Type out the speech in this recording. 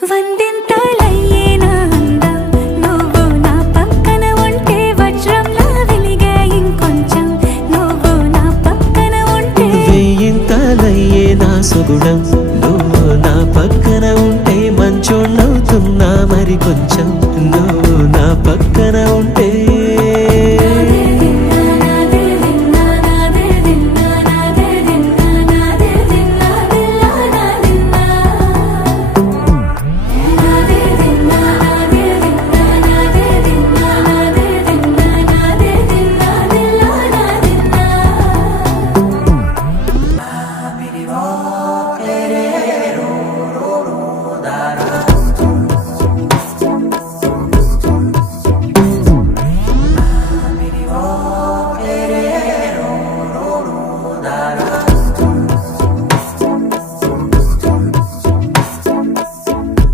వందింతలయ్యేనా అందం నువ్వు నా పక్కన ఉంటే వజ్రంలా వెలిగే ఇంకొంచెం నువ్వు నా పక్కన ఉంటే వెయ్యింతలయ్యేనా సుగుణం నువ్వు నా పక్కన ఉంటే మంచోణ్ణవుతున్నా మరి కొంచెం